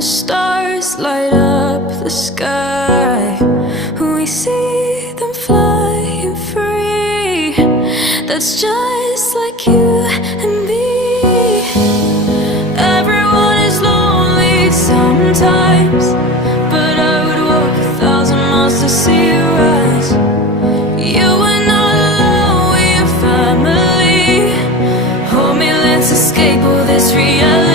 The stars light up the sky. We see them flying free. That's just like you and me. Everyone is lonely sometimes, but I would walk 1,000 miles to see you rise. You are not alone, we're family. Hold me, let's escape all this reality.